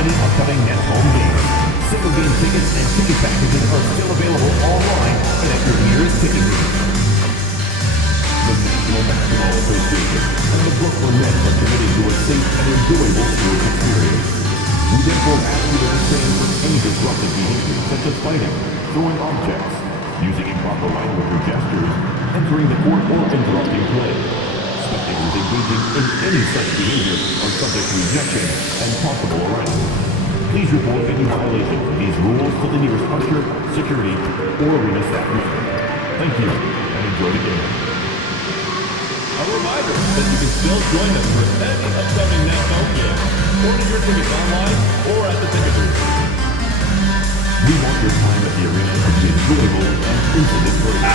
any upcoming Nets home games. Single-game tickets and ticket packages are still available online and at your nearest ticket booth. The National Basketball Association and the Brooklyn Nets are committed to a safe and enjoyable sports experience. We therefore ask you to refrain from any disruptive behavior such as fighting, throwing objects, using improper language or gestures, entering the court or interrupting play. Spectators engaging in any such behavior are subject to ejection and possible arrest. Please report any violations of these rules to the nearest usher, security, or arena staff member. Thank you, and enjoy the game. A reminder that you can still join us for any upcoming Nets home game. Order your tickets online or at the ticket booth. We want your time at the arena to be enjoyable and incident-free.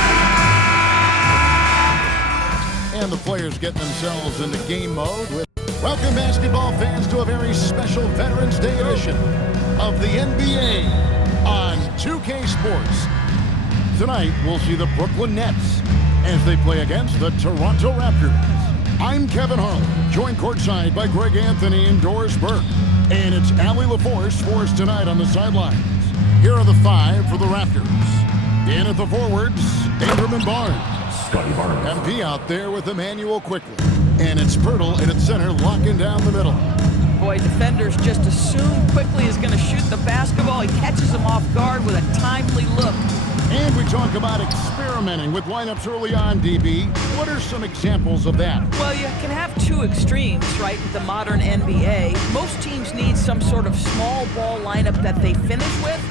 And the players get themselves into game mode with... Welcome, basketball fans, to a very special Veterans Day edition of the NBA on 2K Sports. Tonight, we'll see the Brooklyn Nets as they play against the Toronto Raptors. I'm Kevin Harlan, joined courtside by Greg Anthony and Doris Burke. And it's Allie LaForce for us tonight on the sidelines. Here are the five for the Raptors. In at the forwards, Ingram and Barnes. MP out there with Emmanuel quickly. And it's Pirtle in its center, locking down the middle. Boy, defenders just assume quickly is going to shoot the basketball. He catches him off guard with a timely look. And we talk about experimenting with lineups early on, DB. What are some examples of that? Well, you can have two extremes, right, with the modern NBA. Most teams need some sort of small ball lineup that they finish with.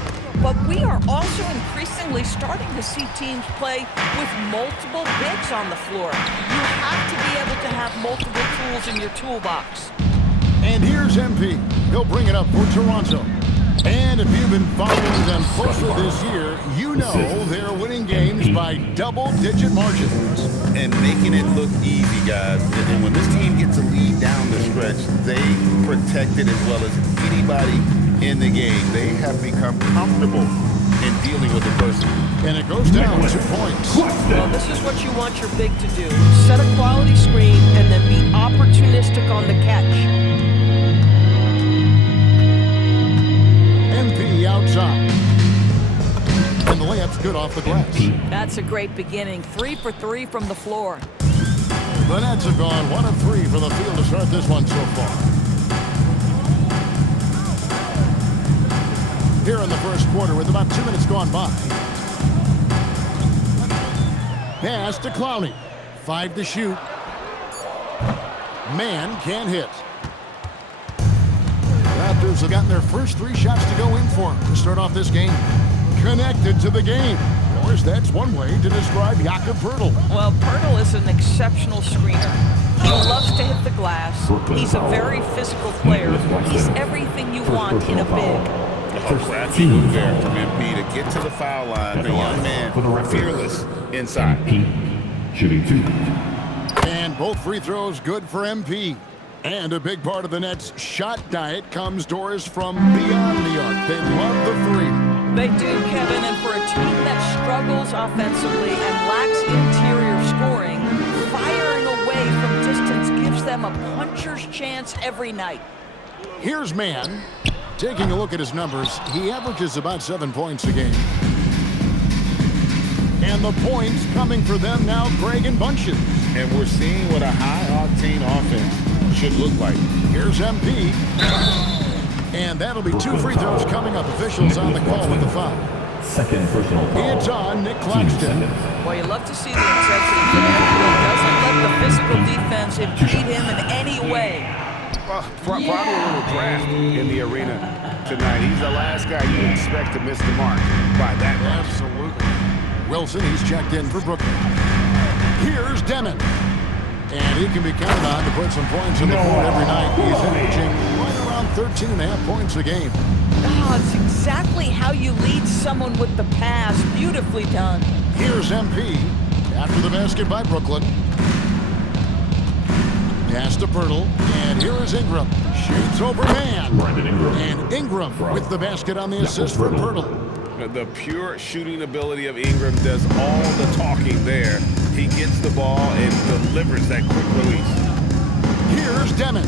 But we are also increasingly starting to see teams play with multiple bigs on the floor. You have to be able to have multiple tools in your toolbox. And here's MP. He'll bring it up for Toronto. And if you've been following them closely this year, you know they're winning games by double-digit margins. And making it look easy, guys. And when this team gets a lead down the stretch, they protect it as well as anybody in the game. They have become comfortable in dealing with adversity. And it goes down 2 points. Well, this is what you want your big to do. Set a quality screen and then be opportunistic on the catch. MP outside. And the layup's good off the glass. That's a great beginning. 3 for 3 from the floor. The Nets have gone 1 of 3 for the field to start this one so far. Here in the first quarter with about 2 minutes gone by. Pass to Clowney. 5 to shoot. Man can't hit. Raptors have gotten their first 3 shots to go in for them to start off this game. Connected to the game. Of course, that's one way to describe Jakob Pirtle. Well, Pirtle is an exceptional screener. He loves to hit the glass. He's a very physical player. He's everything you want in a big. Crafty move there from MP to get to the foul line. The young man, fearless inside. Shooting 2. And both free throws good for MP. And a big part of the Nets' shot diet comes, Doris, from beyond the arc. They love the 3. They do, Kevin, and for a team that struggles offensively and lacks interior scoring, firing away from distance gives them a puncher's chance every night. Here's Man. Taking a look at his numbers, he averages about 7 points a game. And the points coming for them now, Greg, in bunches. And we're seeing what a high-octane offense should look like. Here's MP. And that'll be 2 free throws coming up. Officials on the call with the foul. Second personal foul. It's on Nick Claxton. Well, you love to see the intensity from him. He doesn't let the physical defense impede him in any way. Probably a little draft in the arena tonight. He's the last guy you expect to miss the mark by that much. Absolutely. Wilson, he's checked in for Brooklyn. Here's Demon. And he can be counted on to put some points on the board every night. He's averaging right around 13.5 points a game. Oh, it's exactly how you lead someone with the pass. Beautifully done. Here's MP after the basket by Brooklyn. Pass to Pirtle, and here is Ingram. Shoots over Man. And Ingram with the basket on the assist for Pirtle. The pure shooting ability of Ingram does all the talking there. He gets the ball and delivers that quick release. Here's Demon.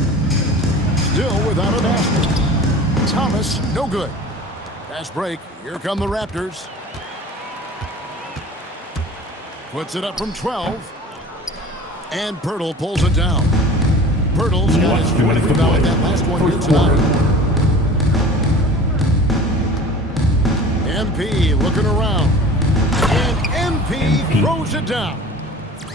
Still without a basket. Thomas, no good. Fast break. Here come the Raptors. Puts it up from 12. And Pirtle pulls it down. Pirtle's got his fourth rebound with that last one here tonight. MP looking around. And MP throws it down.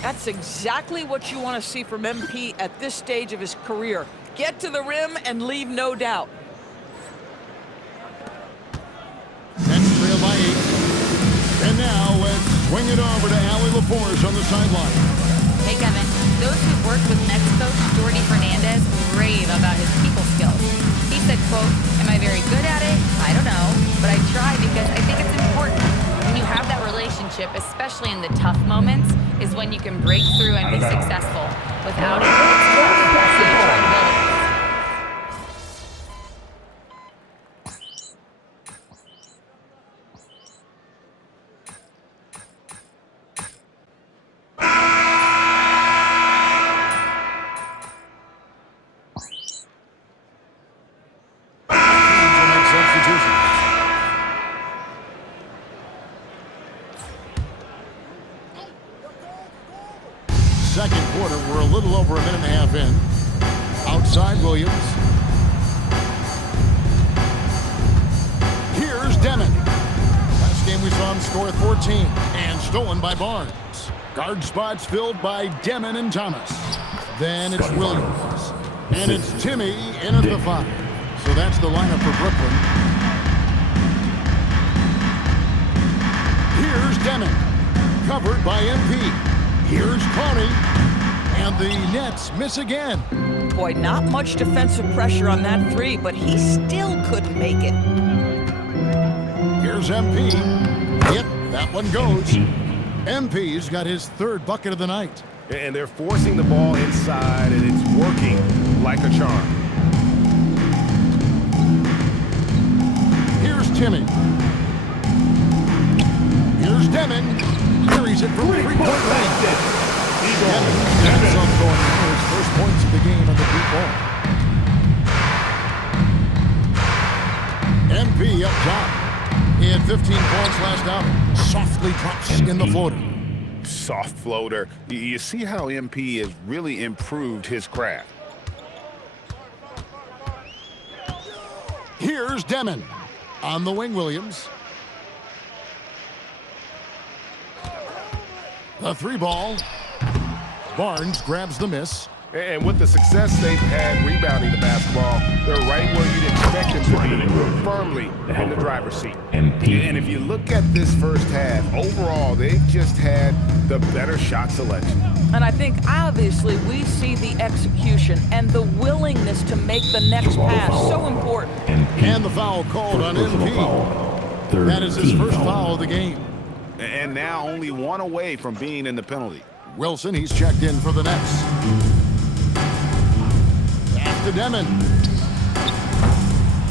That's exactly what you want to see from MP at this stage of his career. Get to the rim and leave no doubt. Nets trail by 8. And now let's swing it over to Allie LaForce on the sideline. Hey, Kevin, those who've worked with Nets coach Jordy Fernandez rave about his people skills. He said, quote, "Am I very good at it? I don't know, but I try because I think it's important. When you have that relationship, especially in the tough moments, is when you can break through and be successful. Without it, it's tough. So you try to build it." Second quarter, we're a little over a minute and a half in. Outside Williams. Here's Demon. Last game we saw him score 14 and stolen by Barnes. Guard spots filled by Demon and Thomas. Then it's Williams. And it's Timmy in at the 5. So that's the lineup for Brooklyn. Here's Demon. Covered by MP. Here's Clowney, and the Nets miss again. Boy, not much defensive pressure on that 3, but he still couldn't make it. Here's MP. Yep, that one goes. MP's got his 3rd bucket of the night. And they're forcing the ball inside, and it's working like a charm. Here's Timmy. Here's Demon. Carries it from 3-point range. Demon ends up going for his first points of the game on the deep ball. MP up top. He had 15 points last outing. Softly drops in the floater. Soft floater. You see how MP has really improved his craft. Here's Demon. On the wing, Williams. The 3 ball. Barnes grabs the miss. And with the success they've had rebounding the basketball, they're right where you'd expect them to be, firmly in the driver's seat. And if you look at this first half, overall, they've just had the better shot selection. And I think, obviously, we see the execution and the willingness to make the next pass so important. And the foul called on MP. That is his first foul of the game. And now only one away from being in the penalty. Wilson, he's checked in for the Nets. Pass to Demon.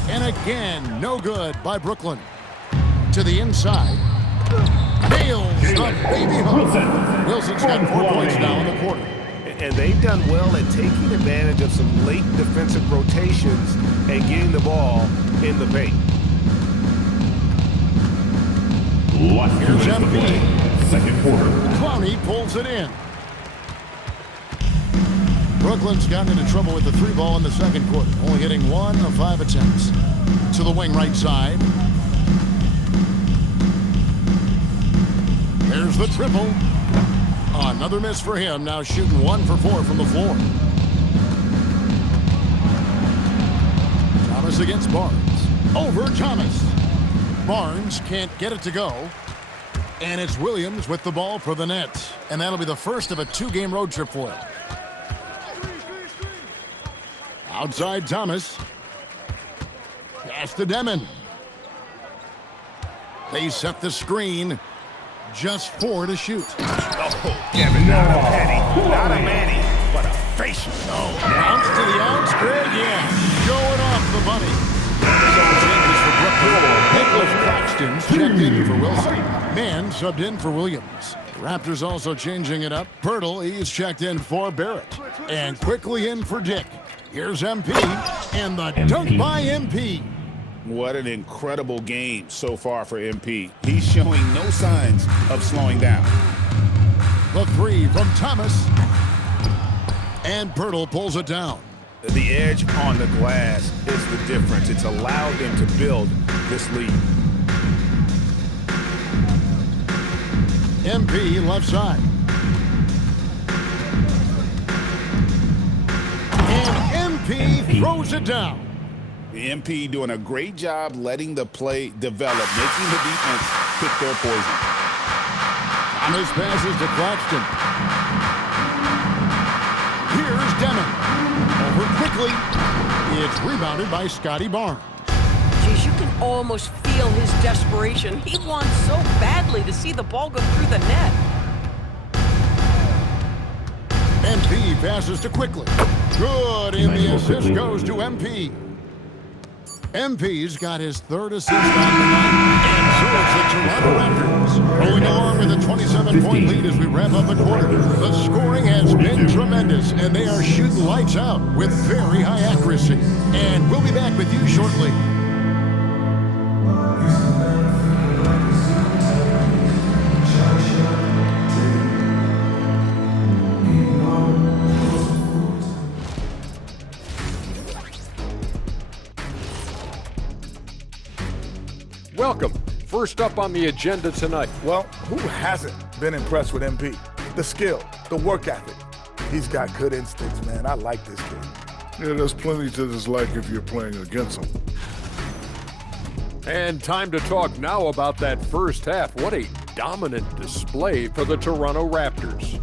And again, no good by Brooklyn. To the inside. Nails the baby hook. Wilson's got 4 points now in the quarter. And they've done well at taking advantage of some late defensive rotations and getting the ball in the paint. Here's MP. Second quarter. Clowney pulls it in. Brooklyn's gotten into trouble with the 3 ball in the second quarter, only hitting 1 of 5 attempts. To the wing right side. There's the triple. Another miss for him, now shooting 1 for 4 from the floor. Thomas against Barnes. Over Thomas. Barnes can't get it to go. And it's Williams with the ball for the Nets. And that'll be the first of a 2-game road trip for him. Outside Thomas. Pass to Demon. They set the screen. Just 4 to shoot. Oh, Kevin, not a penny, not a manny, but a facial. Oh, bounce to the outs, Greg, yeah. Showing off the bunny. Some changes for Brooklyn. Nicholas Claxton's checked in for Wilson. Mann subbed in for Williams. Raptors also changing it up. Pirtle, he's checked in for Barrett. And quickly in for Dick. Here's MP, and the dunk by MP. What an incredible game so far for MP. He's showing no signs of slowing down. The three from Thomas. And Pirtle pulls it down. The edge on the glass is the difference. It's allowed them to build this lead. MP left side. And MP throws it down. The MP doing a great job letting the play develop, making the defense pick their poison. Thomas passes to Claxton. Here's Demon. Over quickly. It's rebounded by Scotty Barnes. Geez, you can almost feel his desperation. He wants so badly to see the ball go through the net. MP passes to Quickly. Good, and the assist goes to MP. MP's got his third assist on the night. And so it's the Toronto Raptors rolling along with a 27-point lead as we wrap up the quarter. The scoring has been tremendous, and they are shooting lights out with very high accuracy. And we'll be back with you shortly. Welcome. First up on the agenda tonight. Well, who hasn't been impressed with MP? The skill, the work ethic. He's got good instincts, man. I like this kid. Yeah, there's plenty to dislike if you're playing against him. And time to talk now about that first half. What a dominant display for the Toronto Raptors.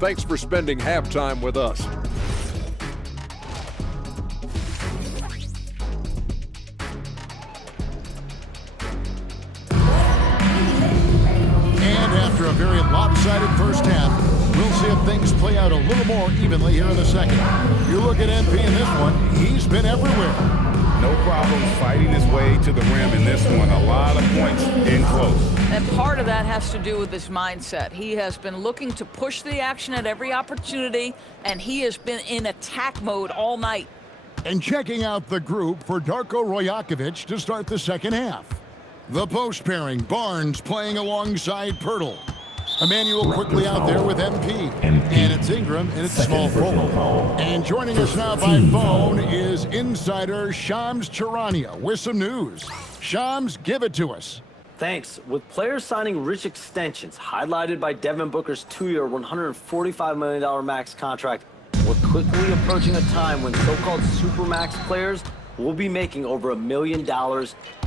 Thanks for spending halftime with us. After a very lopsided first half, we'll see if things play out a little more evenly here in the second. You look at MP in this one, he's been everywhere. No problems fighting his way to the rim in this one. A lot of points in close. And part of that has to do with his mindset. He has been looking to push the action at every opportunity, and he has been in attack mode all night. And checking out the group for Darko Rojakovic to start the second half. The post pairing, Barnes playing alongside Pirtle. Emmanuel quickly out there with MP. And it's Ingram, and it's small forward. And joining us now by phone is insider Shams Charania with some news. Shams, give it to us. Thanks. With players signing rich extensions, highlighted by Devin Booker's 2-year, $145 million max contract, we're quickly approaching a time when so-called supermax players will be making over $1 million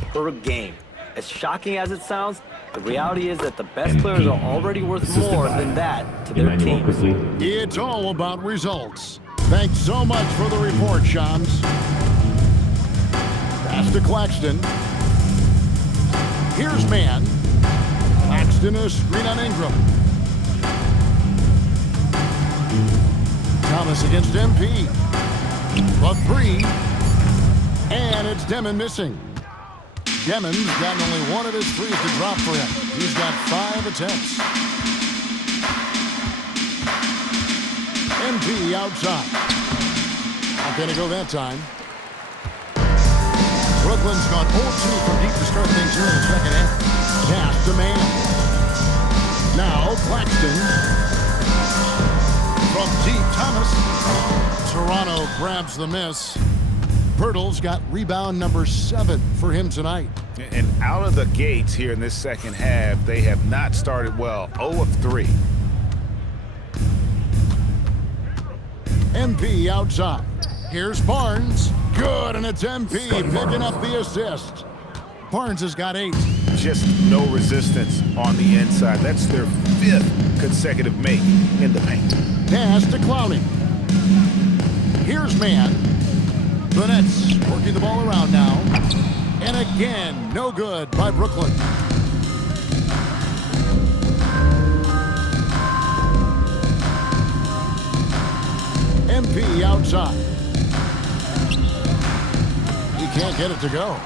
per game. As shocking as it sounds, the reality is that the best players are already worth more than that to their teams. It's all about results. Thanks so much for the report, Shams. Pass to Claxton. Here's man. Claxton a screen on Ingram. Thomas against MP. The three. And it's Demon missing. Demon's gotten only one of his threes to drop for him. He's got 5 attempts. MP outside. Not going to go that time. Brooklyn's gone 0-2 from deep to start things here in the second half. Pass to man. Now Claxton. From deep, Thomas. Toronto grabs the miss. Pirtle's got rebound number 7 for him tonight. And out of the gates here in this second half, they have not started well. 0 of 3. MP outside. Here's Barnes. Good, and it's MP picking up the assist. Barnes has got 8. Just no resistance on the inside. That's their 5th consecutive make in the paint. Pass to Clowney. Here's man. The Nets working the ball around now. And again, no good by Brooklyn. MP outside. He can't get it to go.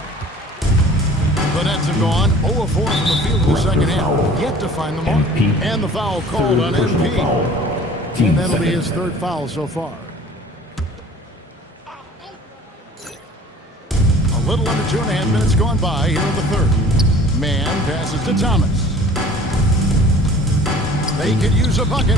The Nets have gone 0 of 4 from the field in the second half. Yet to find the mark. And the foul called on MP. And that'll be his 3rd foul so far. Little under 2.5 minutes gone by here in the third. Man passes to Thomas. They could use a bucket.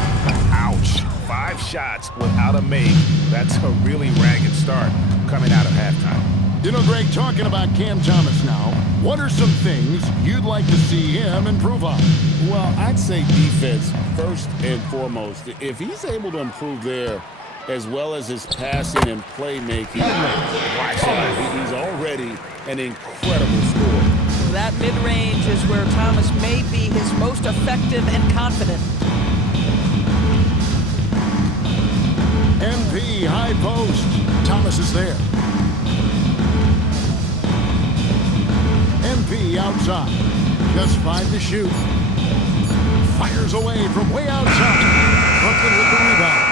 Ouch. 5 shots without a make. That's a really ragged start coming out of halftime. You know, Greg, talking about Cam Thomas now, what are some things you'd like to see him improve on? Well, I'd say defense first and foremost. If he's able to improve there, as well as his passing and playmaking, watch out. He's already an incredible scorer. That mid-range is where Thomas may be his most effective and confident. MP high post. Thomas is there. MP outside. Just 5 to shoot. Fires away from way outside. Brooklyn with the rebound.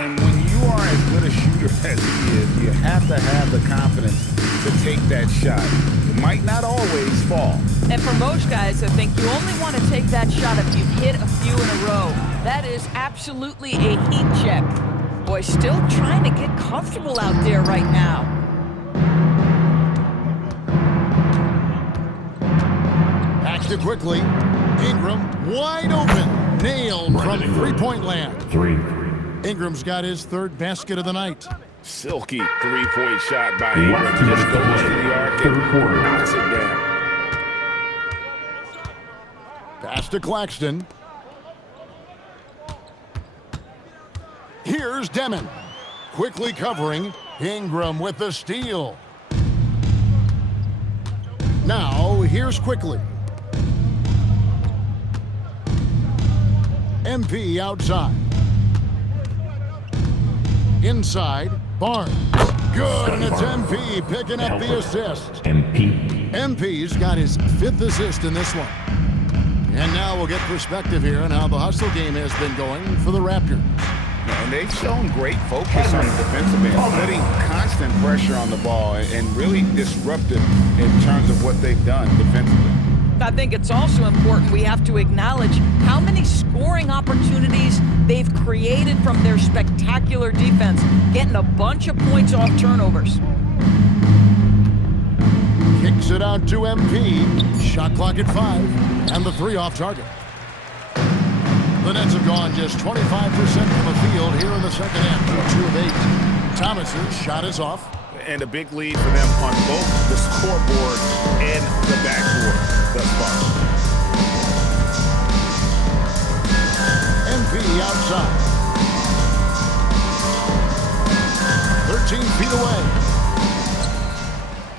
And when you are as good a shooter as he is, you have to have the confidence to take that shot. It might not always fall. And for most guys, I think you only want to take that shot if you've hit a few in a row. That is absolutely a heat check. Boy, still trying to get comfortable out there right now. Back to quickly. Ingram wide open. Nailed from three-point land. Ingram's got his third basket of the night. Silky three-point shot by Ingram. Just goes to the arc and knocks it down. Pass to Claxton. Here's Demon. Quickly covering. Ingram with the steal. Now, here's Quickly. MP outside. Inside, Barnes. Good, and it's MP picking up the assist. MP's got his 5th assist in this one. And now we'll get perspective here on how the hustle game has been going for the Raptors. And they've shown great focus on the defensive end, putting constant pressure on the ball and really disruptive in terms of what they've done defensively. I think it's also important we have to acknowledge how many scoring opportunities they've created from their spectacular defense, getting a bunch of points off turnovers. Kicks it out to MP. Shot clock at 5, and the 3 off target. The Nets have gone just 25% from the field here in the second half. 2 of 8. Thomas's shot is off. And a big lead for them on both the scoreboard and the backboard thus far. MP outside. 13 feet away.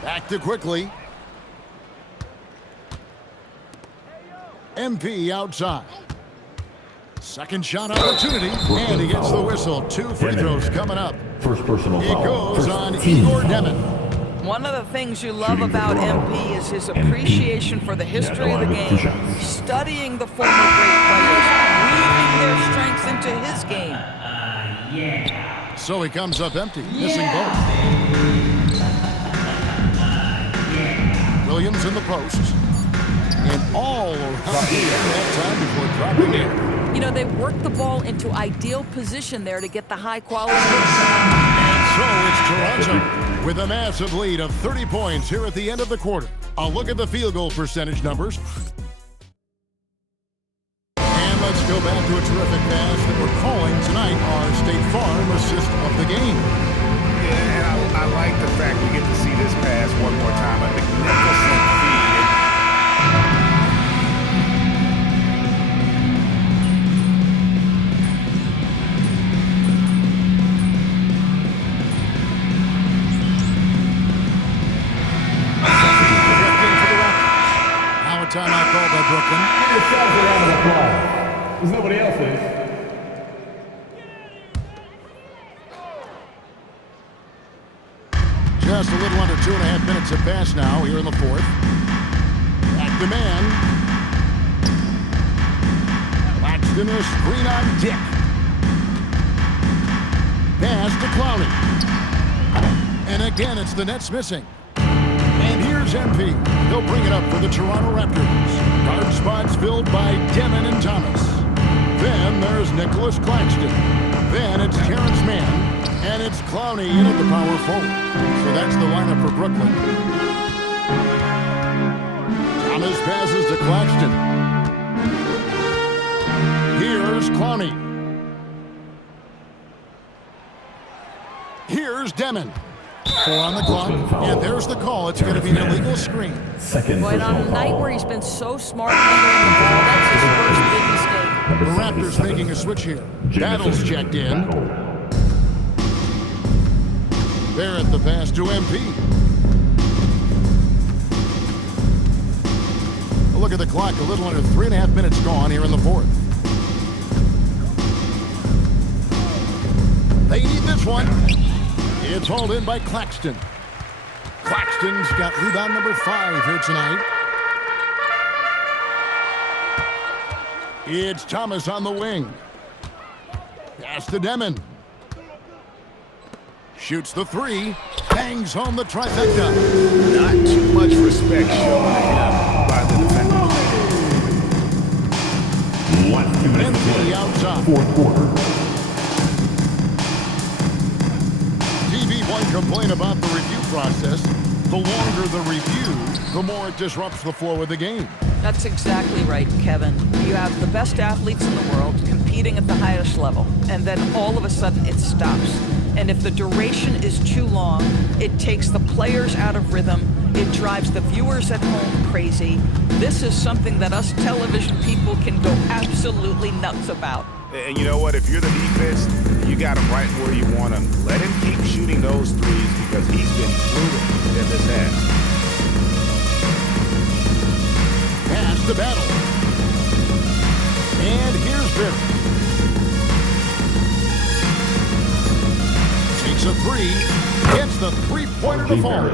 Back to Quickly. MP outside. Second shot opportunity, and he gets the whistle. 2 free throws coming up. First personal foul. It goes on Igor Demon. One of the things you love about MP is his appreciation for the history of the game, studying the former great players, weaving their strengths into his game. So he comes up empty, missing both. Williams in the post. And all around that time before dropping in. You know, they work the ball into ideal position there to get the high quality. And so it's Toronto with a massive lead of 30 points here at the end of the quarter. A look at the field goal percentage numbers. And let's go back to a terrific pass that we're calling tonight our State Farm assist of the game. Yeah, and I like the fact we get to see this pass one more time. A magnificent feed. Timeout called by Brooklyn. There's nobody else is. Just a little under 2.5 minutes have passed now here in the fourth. Back to man. Claxton a screen on Dick. Pass to Clowney. And again, it's the Nets missing. And here's MP. He'll bring it up for the Toronto Raptors. Guard spots filled by Demon and Thomas. Then there's Nicholas Claxton. Then it's Terrence Mann. And it's It's Clowney in at the power forward. So that's the lineup for Brooklyn. Thomas passes to Claxton. Here's Clowney. Here's Demon. 4 on the clock, and there's the call. It's going to be an illegal screen. But on a night where he's been so smart handling the ball, that's his first big mistake. The Raptors making a switch here. Battle's checked in. Barrett the pass to MP. A look at the clock. A little under 3.5 minutes gone here in the fourth. They need this one. It's hauled in by Claxton. Claxton's got rebound number 5 here tonight. It's Thomas on the wing. Pass to Demon. Shoots the 3. Bangs home the trifecta. Not too much respect shown to him by the defender. 1 minute to play. Outside. Fourth quarter. One complaint about the review process. The longer the review, the more it disrupts the flow of the game. That's exactly right, Kevin. You have the best athletes in the world competing at the highest level, and then all of a sudden it stops. And if the duration is too long, it takes the players out of rhythm. It drives the viewers at home crazy. This is something that us television people can go absolutely nuts about. And you know what? If you're the defense, you got him right where you want him. Let him keep shooting those threes because he's been brutal in this half. Pass the Battle. And here's Barrett. Takes a 3. Gets the three-pointer to fall.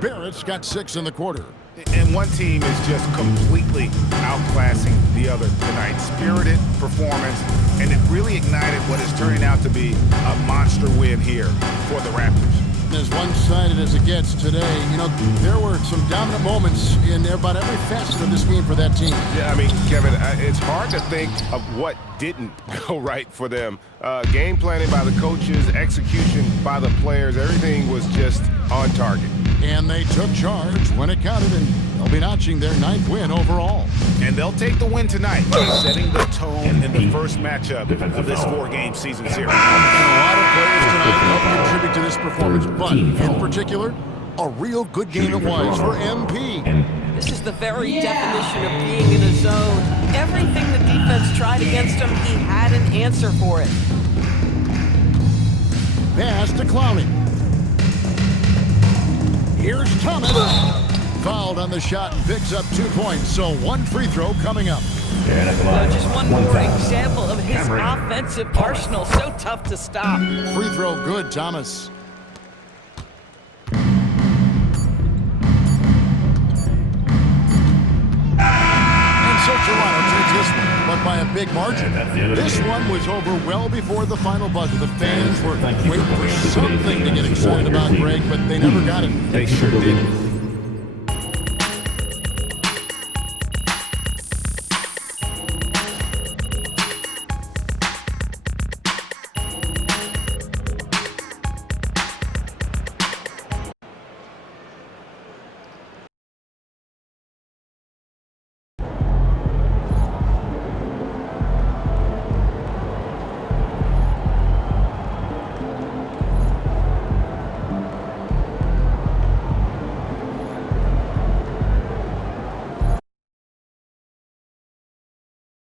Barrett's got 6 in the quarter. And one team is just completely outclassing the other tonight. Spirited performance, and it really ignited what is turning out to be a monster win here for the Raptors. As one-sided as it gets today, you know, there were some dominant moments in about every facet of this game for that team. Yeah, I mean, Kevin, it's hard to think of what didn't go right for them. Game planning by the coaches, execution by the players, everything was just on target. And they took charge when it counted, and they'll be notching their 9th win overall. And they'll take the win tonight, setting the tone in the first matchup of this 4-game season series. And a lot of players tonight helped contribute to this performance, but in particular, a real good game it was for MP. This is the very definition of being in a zone. Everything the defense tried against him, he had an answer for it. Pass to Clowney. Here's Thomas. Fouled on the shot and picks up 2 points, so 1 free throw coming up. Just one more example of his offensive arsenal. So tough to stop. Free throw good, Thomas. And so Toronto takes this one, but by a big margin. This one was over well before the final buzzer. The fans were waiting for something to get excited about, Greg, but they never got it. They sure didn't.